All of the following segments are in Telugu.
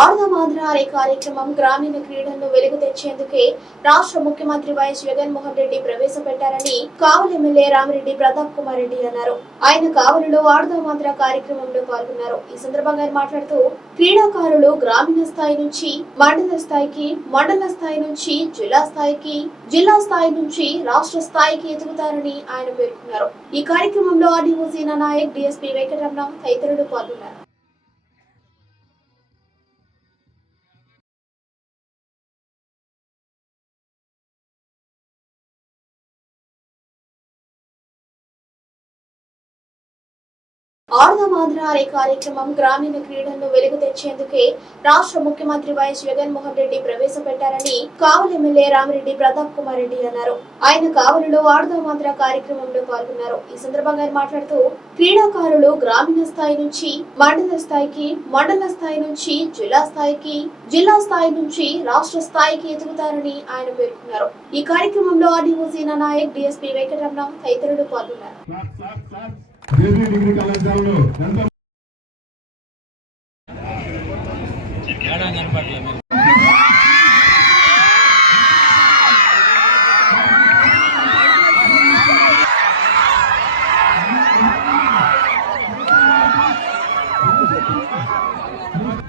ఆడదామాంధ్ర అనే కార్యక్రమం గ్రామీణ క్రీడలను వెలుగు తెచ్చేందుకే రాష్ట్ర ముఖ్యమంత్రి వైఎస్ జగన్మోహన్ రెడ్డి ప్రవేశపెట్టారని కావలి ఎమ్మెల్యే రామిరెడ్డి ప్రతాప్ కుమార్ రెడ్డి అన్నారు. ఆయన కావలిలో ఆడదామాంధ్ర కార్యక్రమంలో పాల్గొన్నారు. ఈ సందర్భంగా మాట్లాడుతూ క్రీడాకారులు గ్రామీణ స్థాయి నుంచి మండల స్థాయికి మండల స్థాయి నుంచి జిల్లా స్థాయికి జిల్లా స్థాయి నుంచి రాష్ట్ర స్థాయికి ఎదుగుతారని ఆయన పేర్కొన్నారు. ఈ కార్యక్రమంలో ఆర్డీఓ సీనా నాయక్ డిఎస్పీ వెంకటరమణ తదితరులు పాల్గొన్నారు. ఆడదామాంధ్ర అనే కార్యక్రమం గ్రామీణ క్రీడలను వెలుగు తెచ్చేందుకే రాష్ట్ర ముఖ్యమంత్రి వైఎస్ జగన్మోహన్ రెడ్డి ప్రవేశపెట్టారని కావలి ఎమ్మెల్యే రామిరెడ్డి ప్రతాప్ కుమార్ రెడ్డి అన్నారు. ఆయన కావలిలో ఆడదామాంధ్ర కార్యక్రమంలో పాల్గొన్నారు. ఈ సందర్భంగా మాట్లాడుతూ క్రీడాకారులు గ్రామీణ స్థాయి నుంచి మండల స్థాయికి మండల స్థాయి నుంచి జిల్లా స్థాయికి జిల్లా స్థాయి నుంచి రాష్ట్ర స్థాయికి ఎదుగుతారని ఆయన పేర్కొన్నారు. ఈ కార్యక్రమంలో ఆర్డీఓ సీనా నాయక్ డిఎస్పీ వెంకటరమణ తదితరులు పాల్గొన్నారు. డిగ్రీ డిగ్రీ కళాశాలలో ఎంత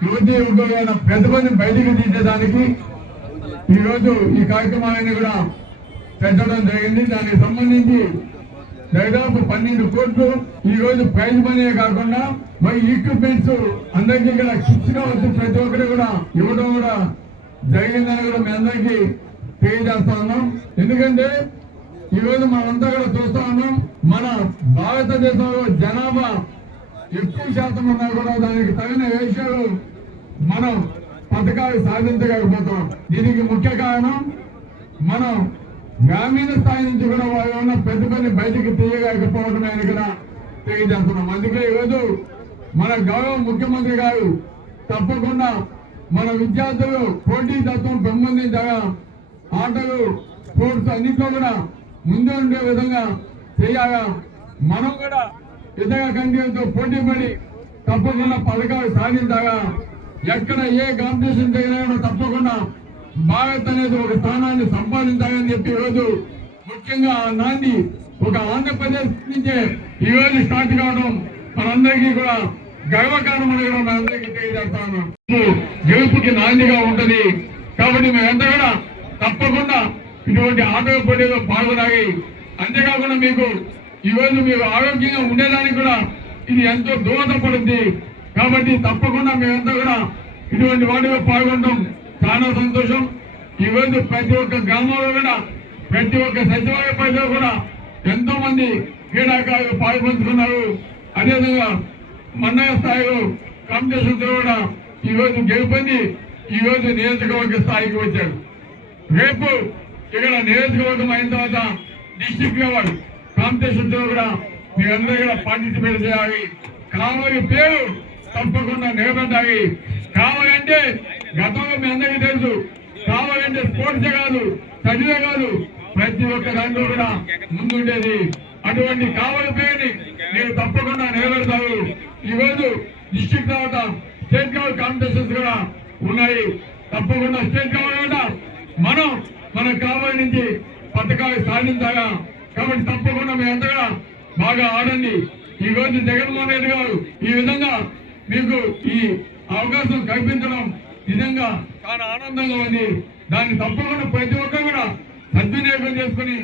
యువతీ ఉద్యోగాల మీరు పెద్ద మంది బయటికి తీసేదానికి ఈరోజు ఈ కార్యక్రమాలన్నీ కూడా పెట్టడం జరిగింది. దానికి సంబంధించి దాదాపు పన్నెండు కోట్లు ఈ రోజు ప్రైజ్ మనీ కాకుండా మరి ఈక్విప్మెంట్స్ అందరికీ కూడా కిట్స్ కావచ్చు ప్రతి ఒక్కరు కూడా ఇవ్వడం కూడా జరిగిందని కూడా మీ అందరికీ తెలియజేస్తా ఉన్నాం. ఎందుకంటే ఈ రోజు మనంతా కూడా చూస్తా ఉన్నాం మన భారతదేశంలో జనాభా ఎక్కువ శాతం ఉన్నా కూడా దానికి తగిన విషయాలు మనం పథకాలు సాధించగలిగిపోతాం దీనికి ముఖ్య కారణం మనం గ్రామీణ స్థాయి నుంచి కూడా వాళ్ళు ఉన్న పెద్ద పని బయటికి తీయలేకపోవడమే ఆయన కూడా తెలియజేస్తున్నాం. అందుకే ఈరోజు మన గౌరవ ముఖ్యమంత్రి గారు తప్పకుండా మన విద్యార్థులు పోటీ తత్వం పెంపొందించగా ఆటలు స్పోర్ట్స్ అన్నింటిలో కూడా ముందు ఉండే విధంగా చేయాలా? మనం కూడా ఇతర కంట్రీలతో పోటీ పడి తప్పకుండా పథకాలు సాధించగా ఎక్కడ ఏ కాంపిటీషన్ జరిగినా కూడా తప్పకుండా భారత్ అనేది ఒక స్థానాన్ని సంపాదించాలని చెప్పి ఈరోజు ముఖ్యంగా ఆ నాంది ఒక ఆంధ్రప్రదేశ్ నుంచే ఈరోజు స్టార్ట్ కావడం మనందరికీ కూడా గర్వకారణమని కూడా మనందరికీ తెలియజేస్తాను గెలుపుకి నాందిగా ఉంటుంది. కాబట్టి మేమంతా కూడా తప్పకుండా ఇటువంటి ఆటో పోటీలో పాల్గొనాలి. అంతేకాకుండా మీకు ఈరోజు మీరు ఆరోగ్యంగా ఉండేదానికి కూడా ఇది ఎంతో దోహదపడుద్ది. కాబట్టి తప్పకుండా మేమంతా కూడా ఇటువంటి వాటిలో పాల్గొనడం చాలా సంతోషం. ఈరోజు ప్రతి ఒక్క గ్రామంలో కూడా ప్రతి ఒక్క సచివాలయ పరిధిలో కూడా ఎంతో మంది క్రీడాకారులు పాల్పంచుకున్నారు. అదేవిధంగా మండల స్థాయిలో కాంపిటీషన్ కూడా ఈరోజు గెలుపొంది ఈరోజు నియోజకవర్గ స్థాయికి వచ్చారు. రేపు ఇక్కడ నియోజకవర్గం అయిన తర్వాత డిస్టిక్ లెవెల్ కాంపిటీషన్లో కూడా మీరందరూ కూడా పార్టిసిపేట్ చేయాలి. కావలి పేరు తప్పకుండా నిలబెట్టాలి. కావాలంటే గతంలో మీ అందరికీ తెలుసు కావాలంటే స్పోర్ట్సే కాదు చదివే కాదు. ప్రతి ఒక్క దాంట్లో కూడా ముందుండేది. అటువంటి కావాలి పేరుని నేను తప్పకుండా నిలబెడతారు ఈ రోజు డిస్టిక్ తర్వాత స్టేట్ లెవెల్ కాంపిటీషన్స్ కూడా ఉన్నాయి. తప్పకుండా స్టేట్ లెవెల్ కూడా మనం మన కావాలి నుంచి పథకాలు సాధించాలా? కాబట్టి తప్పకుండా మీ అంతగా బాగా ఆడండి. ఈ రోజు జగన్మోహన్ రెడ్డి గారు ఈ విధంగా మీకు ఈ అవకాశం కల్పించడం నిజంగా చాలా ఆనందంగా ఉంది. దాన్ని తప్పకుండా ప్రతి ఒక్కరు కూడా సద్వినియోగం చేసుకుని